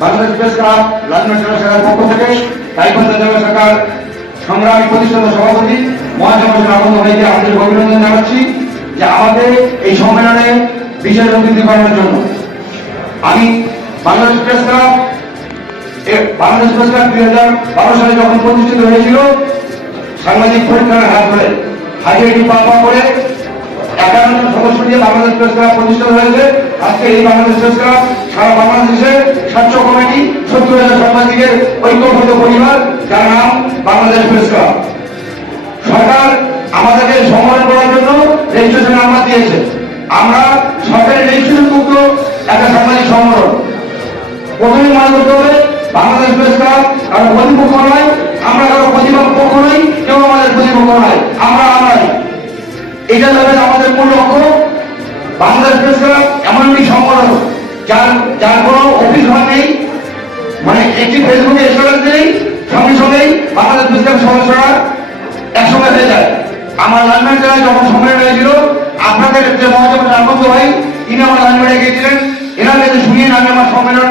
Bangladesh press club পক্ষ থেকে জেলা শাখার সংগ্রামী প্রতিষ্ঠাতা সভাপতি ভাইকে আমাদের অভিনন্দন জানাচ্ছি যে আমাদের এই সম্মেলনে বিশেষ আমি বাংলাদেশ প্রেস বাংলাদেশ প্রেস যখন প্রতিষ্ঠিত হয়েছিল, সাংবাদিক পরীক্ষার করে একান্ন সদস্য বাংলাদেশ প্রেস প্রতিষ্ঠিত হয়েছে। আজকে এই বাংলাদেশ ক্লাব সারা বাংলাদেশে স্বচ্ছ কমিটি সত্তর হাজার সাংবাদিকের ঐক্যবদ্ধ পরিবার, যার নাম বাংলাদেশ প্রেস সরকার আমাদেরকে সম্মান করার জন্য রেজিস্ট্রেশন নাম্বার দিয়েছে। আমরা সরকারি রেজিস্ট্রেশন মুক্ত একটা সামাজিক সংগঠন। প্রথমে মনে করতে হবে বাংলাদেশ প্রেস কারও প্রতিপক্ষ নয়, আমরা কারও প্রতিপক্ষ নই, কেউ আমাদের প্রতিপক্ষ নয়, আমরা আমরাই এটা হবে আমাদের মূল লক্ষ্য। বাংলাদেশ প্রেস ক্লাব এমন একটি সংগঠন যার যার কোনো অফিস ঘর নেই মানে একটি ফেসবুকে স্ট্যাটাস দিলেই সঙ্গে সঙ্গেই বাংলাদেশ প্রেস ক্লাব সদস্যরা একসঙ্গে হয়ে যায়। আমার লালমেট জেলায় যখন সম্মেলন হয়েছিল, আপনাদের যে মহাজব আনন্দ ভাই, তিনি আমার লালমেটে গিয়েছিলেন। এনার কাছে শুনিয়ে আমি আমার সম্মেলন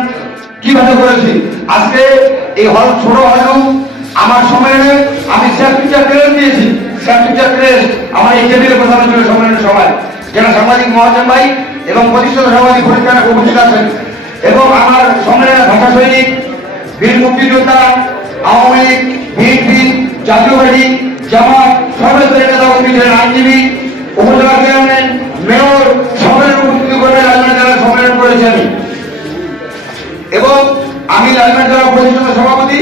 কীভাবে করেছি? আজকে এই হল ছোট হলেও আমার সম্মেলনে আমি স্যার ক্রেস দিয়েছি। স্যার ক্রেস আমার এই টেবিলে বসানো ছিল সম্মেলনের সময়। যারা সাংবাদিক মহাজন ভাই এবং প্রতিষ্ঠাতা সাংবাদিক পরীক্ষা উপস্থিত আছেন। এবং আমার সম্মেলনের ভাষা সৈনিক, বীর মুক্তিযোদ্ধা, আওয়ামী লীগ, বিএনপি, জাতীয় পার্টি, জামাত, সর্বস্তরের নেতা কর্মীদের আইনজীবী, উপজেলা চেয়ারম্যান, মেয়র সম্মেলন উপস্থিত করে রাজধানী জেলার সম্মেলন করেছি আমি এবং আমি লালমেট জেলা পরিষদের সভাপতি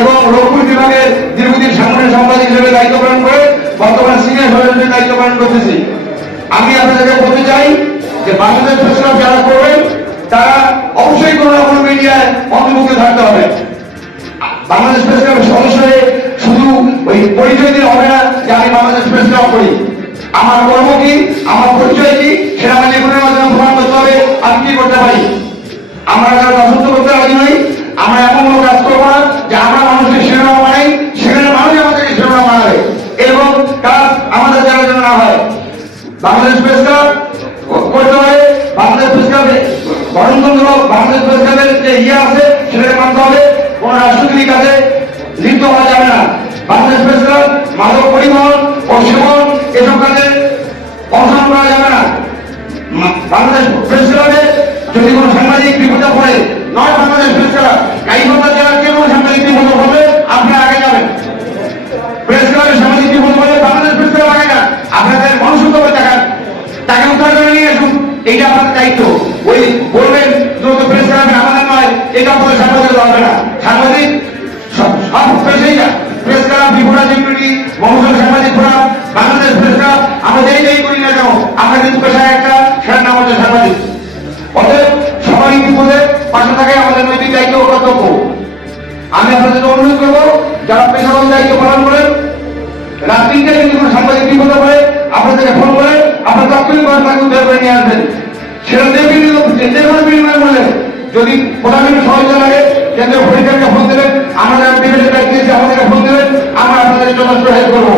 এবং রংপুর বিভাগের দীর্ঘদিন সাংগঠনিক সম্পাদক হিসেবে দায়িত্ব পালন করে বর্তমানে সিনিয়র সদস্যের দায়িত্ব পালন করতেছি। আমি আপনাদেরকে বলতে চাই যে বাংলাদেশ প্রেস যারা করবেন তারা অবশ্যই কোনো কোনো মিডিয়ায় অন্তর্ভুক্ত থাকতে হবে। বাংলাদেশ প্রেস ক্লাবের সদস্য হয়ে শুধু ওই পরিচয় দিলে হবে না যে আমি বাংলাদেশ প্রেস করি। আমার কর্ম কি? আমার পরিচয় কি? সেটা আমার জীবনের মাধ্যমে প্রমাণ করতে হবে। আমি কি করতে পারি? আমরা যারা অসুস্থ করতে রাজি নই, আমরা এমন কোনো কাজ করব না যে আমরা মানুষকে শিরোনাম বানাই সেখানে মানুষ আমাদেরকে শিরোনাম বানাবে এবং কাজ আমাদের যারা যেন না হয় বাংলাদেশ প্রেস ক্লাব করতে বাংলাদেশ প্রেস ক্লাবে গণতন্ত্র বাংলাদেশ প্রেস ক্লাবের যে ইয়ে আছে, সেটাকে মানতে হবে। কোন রাষ্ট্রপতির কাছে লিপ্ত হওয়া যাবে না। বাংলাদেশ প্রেস ক্লাব মাদক পরিবহন সেবন এসব কাজে অংশগ্রহণ করা যাবে না। বাংলাদেশ প্রেস যদি কোনো সাংবাদিক বিপদে পড়ে নয় বাংলাদেশ প্রেস ক্লাব গাইবান্ধা জেলার যে কোনো সাংবাদিক বিপদে পড়বে আপনি আগে যাবেন প্রেস ক্লাবের সাংবাদিক বিপদ পড়লে বাংলাদেশ প্রেস ক্লাব আগে না আপনাদের মনুষ্যত্ব করে দেখান তাকে উদ্ধার করে নিয়ে আসুন এইটা আপনার দায়িত্ব ওই বলবেন যত প্রেস ক্লাবে আমাদের নয় এটা আপনাদের সাংবাদিক আমি আপনাদের অনুরোধ করব, যারা পেশাগত দায়িত্ব পালন করেন রাত সাংবাদিক বিপদে পড়ে, আপনাদেরকে ফোন করে, আপনার তাৎক্ষণিকভাবে তাকে উদ্ধার করে নিয়ে আসবেন। সেটা যে বিনিময় যে বিনিময় বলে যদি প্রধানমন্ত্রী সহযোগিতা লাগে, কেন্দ্রীয় পরীক্ষাকে ফোন দেবেন আমাদের দায়িত্ব দিয়েছে আমাদেরকে ফোন দেবেন, আমরা আপনাদের যথেষ্ট হেল্প করব।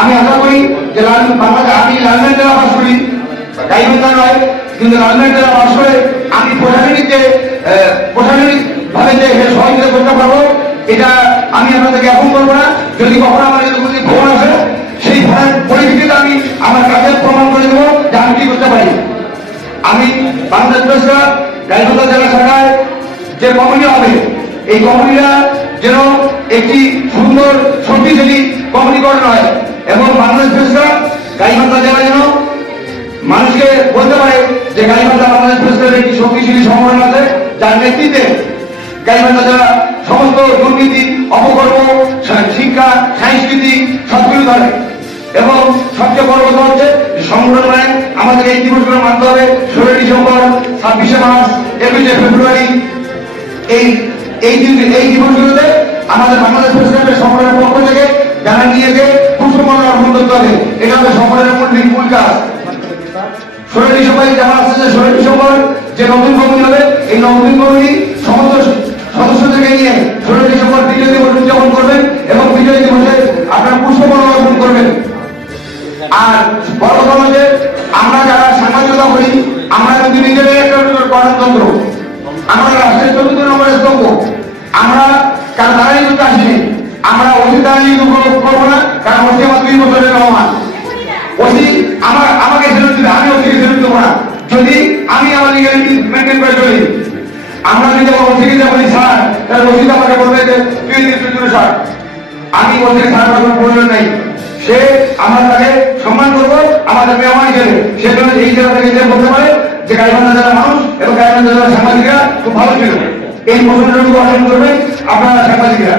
আমি আশা করি যে আমি লালমেন জেলা বাস করি গাইবান্ধা নয়, কিন্তু লালমেন জেলা বাস করে আমি যে প্রশাসনিক ভাবে যে সহযোগিতা করতে পারব, এটা আমি আপনাদেরকে এখন করব না। যদি কখনো আমার যদি কোনো ফোন আসে, সেই ফোনের পরিপ্রেক্ষিতে আমি আমার কাজে প্রমাণ করে দেবো, যে আমি কি করতে পারি। আমি বাংলাদেশ গাইবান্ধা জেলা শাখায় যে কমিটি হবে, এই কমিটিটা যেন একটি সুন্দর, শক্তিশালী কমিটি গঠন হয় এবং বাংলাদেশ প্রেস ক্লাব গাইবান্ধা জেলা যেন মানুষকে বলতে পারে যে গাইবান্ধা বাংলাদেশ প্রেস ক্লাবের একটি শক্তিশালী সংগঠন আছে, যার নেতৃত্বে গাইবান্ধা জেলা সমস্ত দুর্নীতি, অপকর্ম, শিক্ষা সংস্কৃতি সবকিছু ধরে এবং সবচেয়ে বড় কথা হচ্ছে যে সংগঠন মানে আমাদের এই দিবসগুলো মানতে হবে ষোলোই ডিসেম্বর, ছাব্বিশে মার্চ, একুশে ফেব্রুয়ারি, এই এই এই দিবসগুলোতে আমাদের বাংলাদেশ প্রেস ক্লাবের সংগঠনের পক্ষ থেকে যারা নিয়েছে, পুষ্পমালা অর্পণ করতে হবে। এটা হবে সংগঠনের মূল মূল কাজ। ষোলোই ডিসেম্বর যেমন যে ষোলোই ডিসেম্বর যে নতুন কমিটি হবে, এই নতুন কমিটি সমস্ত সদস্যদেরকে আমরা যারা সাংবাদিকতা করি, আমরা কিন্তু নিজেদের আমরা রাষ্ট্রের আমরা নিয়োগ করব না, কারণ ওসি আমার আমাকে ফেরত দিবে, আমি ওসিকে ফেরত দেবো না। যদি আমি আমার লিগালিটি মেনটেন আমরা যদি আমার ওসিকে তাহলে ওসি আমাকে বলবে আমি ওসিকে স্যার প্রয়োজন নেই। সে আমরা তাকে সম্মান করব আমাদের মেহমান হিসেবে। সে জন্য এই জায়গা থেকে বলতে পারে যে গাইবান্ধা জেলার মানুষ এবং গাইবান্ধা জেলার সাংবাদিকরা খুব ভালো ছিল। এই প্রশ্নটুকু অর্জন করবেন আপনারা সাংবাদিকরা।